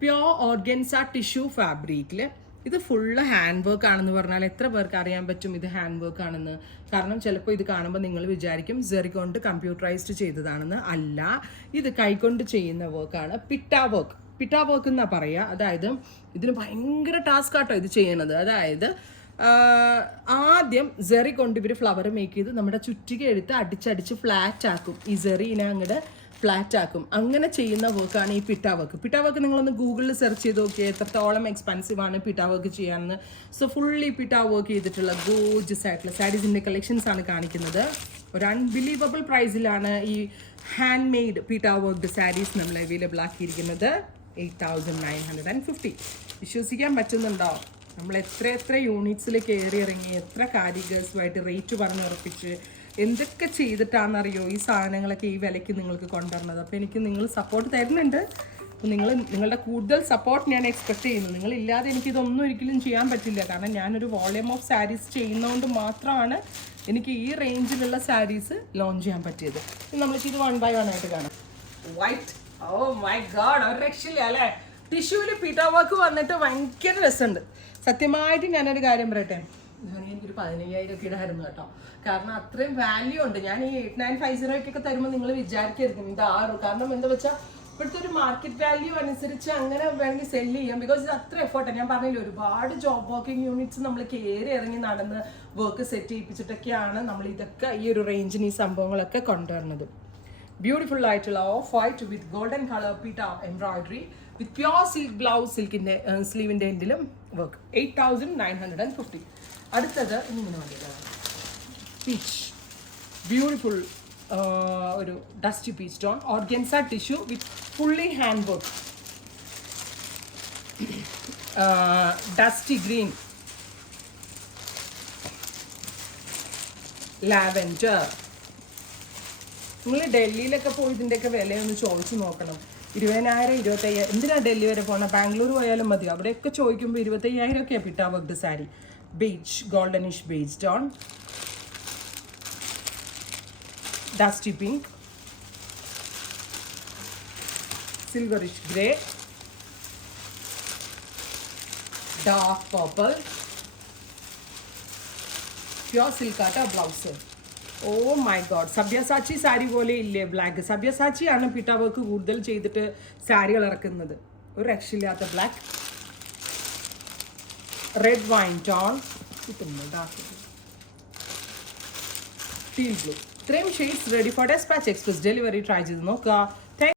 Pure organza tissue ഫാബ്രിക്കിൽ ഇത് full hand work ആണെന്ന് പറഞ്ഞാൽ എത്ര പേർക്ക് അറിയാൻ പറ്റും ഇത് ഹാൻഡ് വർക്ക് ആണെന്ന്? കാരണം ചിലപ്പോൾ ഇത് കാണുമ്പോൾ നിങ്ങൾ വിചാരിക്കും സെറി കൊണ്ട് കമ്പ്യൂട്ടറൈസ്ഡ് ചെയ്തതാണെന്ന്. അല്ല, ഇത് കൈകൊണ്ട് ചെയ്യുന്ന വർക്കാണ്. പിട്ടാ വർക്ക് എന്നാ പറയുക. അതായത് ഇതിന് ഭയങ്കര ടാസ്ക് ആട്ടോ ഇത് ചെയ്യണത്. അതായത് ആദ്യം സെറി കൊണ്ട് ഇവർ ഫ്ലവർ മേക്ക് ചെയ്ത് നമ്മുടെ ചുറ്റിക എടുത്ത് അടിച്ചടിച്ച് ഫ്ലാറ്റ് ആക്കും. ഈ സെറീനെ അങ്ങോട്ട് ഫ്ലാറ്റ് ആക്കും. അങ്ങനെ ചെയ്യുന്ന വർക്കാണ് ഈ പിട്ടാ വർക്ക്. നിങ്ങളൊന്ന് ഗൂഗിളിൽ സെർച്ച് ചെയ്ത് നോക്കിയാൽ എത്രത്തോളം എക്സ്പെൻസീവ് ആണ് പിട്ടാ വർക്ക് ചെയ്യാമെന്ന്. സോ ഫുള്ളി പിട്ടാ വർക്ക് ചെയ്തിട്ടുള്ള ഗോർജസ് ആയിട്ടുള്ള സാരീസിൻ്റെ കളക്ഷൻസ് ആണ് കാണിക്കുന്നത്. ഒരു അൺബിലീവബിൾ പ്രൈസിലാണ് ഈ ഹാൻഡ് മെയ്ഡ് പിട്ടാ വർക്ക് സാരീസ് നമ്മൾ അവൈലബിൾ ആക്കിയിരിക്കുന്നത്. 8,950. വിശ്വസിക്കാൻ പറ്റുന്നുണ്ടോ? നമ്മൾ എത്ര യൂണിറ്റ്സിൽ കയറി ഇറങ്ങി, എത്ര കാരിഗേഴ്സുമായിട്ട് റേറ്റ് പറഞ്ഞുറപ്പിച്ച് എന്തൊക്കെ ചെയ്തിട്ടാണെന്നറിയോ ഈ സാധനങ്ങളൊക്കെ ഈ വിലയ്ക്ക് നിങ്ങൾക്ക് കൊണ്ടുവരുന്നത്. അപ്പോൾ എനിക്ക് നിങ്ങൾ സപ്പോർട്ട് തരുന്നുണ്ട്. അപ്പോൾ നിങ്ങളുടെ കൂടുതൽ സപ്പോർട്ട് ഞാൻ എക്സ്പെക്ട് ചെയ്യുന്നു. നിങ്ങളില്ലാതെ എനിക്കിതൊന്നും ഒരിക്കലും ചെയ്യാൻ പറ്റില്ല. കാരണം ഞാനൊരു വോളിയം ഓഫ് സാരീസ് ചെയ്യുന്നതുകൊണ്ട് മാത്രമാണ് എനിക്ക് ഈ റേഞ്ചിലുള്ള സാരീസ് ലോഞ്ച് ചെയ്യാൻ പറ്റിയത്. നമ്മൾക്ക് ഇത് 1 by 1 ആയിട്ട് കാണാം. വൈറ്റ്, ഓ മൈ ഗോഡ്, ഒരു രക്ഷയില്ല അല്ലേ? ടിഷ്യൂവിൽ പിട്ടാ വർക്ക് വന്നിട്ട് ഭയങ്കര രസമുണ്ട്. സത്യമായിട്ട് ഞാനൊരു കാര്യം പറയട്ടെ, എനിക്കൊരു 15,000 ഒക്കെ ഇടായിരുന്നു കേട്ടോ. കാരണം അത്രയും വാല്യൂ ഉണ്ട്. ഞാൻ ഈ 8950 ഒക്കെ തരുമ്പോൾ നിങ്ങൾ വിചാരിക്കരുത് ഇതാറ്. കാരണം എന്താ വെച്ചാൽ ഇപ്പോഴത്തെ ഒരു മാർക്കറ്റ് വാല്യൂ അനുസരിച്ച് അങ്ങനെ വേണമെങ്കിൽ സെല്ല് ചെയ്യാം. ബിക്കോസ് ഇത് അത്ര എഫേർട്ടാണ്. ഞാൻ പറഞ്ഞില്ല, ഒരുപാട് ജോബ് വർക്കിംഗ് യൂണിറ്റ്സ് നമ്മൾ കയറി ഇറങ്ങി നടന്ന് വർക്ക് സെറ്റ് ചെയ്യിപ്പിച്ചിട്ടൊക്കെയാണ് നമ്മൾ ഇതൊക്കെ ഈ ഒരു റേഞ്ചിന് ഈ സംഭവങ്ങളൊക്കെ കൊണ്ടുവരുന്നത്. ബ്യൂട്ടിഫുൾ ആയിട്ടുള്ള off white with golden colour pitta embroidery with pure silk blouse, സിൽക്കിൻ്റെ സ്ലീവിൻ്റെ എൻഡിലും വർക്ക്. 8,950. അടുത്തത് ഇങ്ങനെ വേണ്ടിയിട്ടാണ് പീച്ച്, ബ്യൂട്ടിഫുൾ ഒരു dusty peach tone organza tissue with fully hand work. Dusty green, lavender. നിങ്ങൾ ഡൽഹിയിലൊക്കെ പോയി ഇതിൻ്റെയൊക്കെ വിലയൊന്ന് ചോദിച്ചു നോക്കണം. 20,000, 25,000. എന്തിനാണ് ഡൽഹി വരെ പോകണം? ബാംഗ്ലൂർ പോയാലും മതി. അവിടെയൊക്കെ ചോദിക്കുമ്പോൾ 25,000 ഒക്കെയാണ് pitta work sari. Beige, goldenish beige tone, dusty pink, silverish grey, dark purple, pure സിൽക്കാട്ട blouse. Oh my God, Sabyasachi sari പോലെ ഇല്ലേ ബ്ലാക്ക്? സബ്യസാച്ചിയാണ് പിട്ടാ വർക്ക് കൂടുതൽ ചെയ്തിട്ട് സാരികൾ ഇറക്കുന്നത്. ഒരു രക്ഷയില്ലാത്ത black, red wine tone, teal blue. ഇത്രയും shades ready for despatch express delivery. Try ചെയ്ത് നോക്കുക.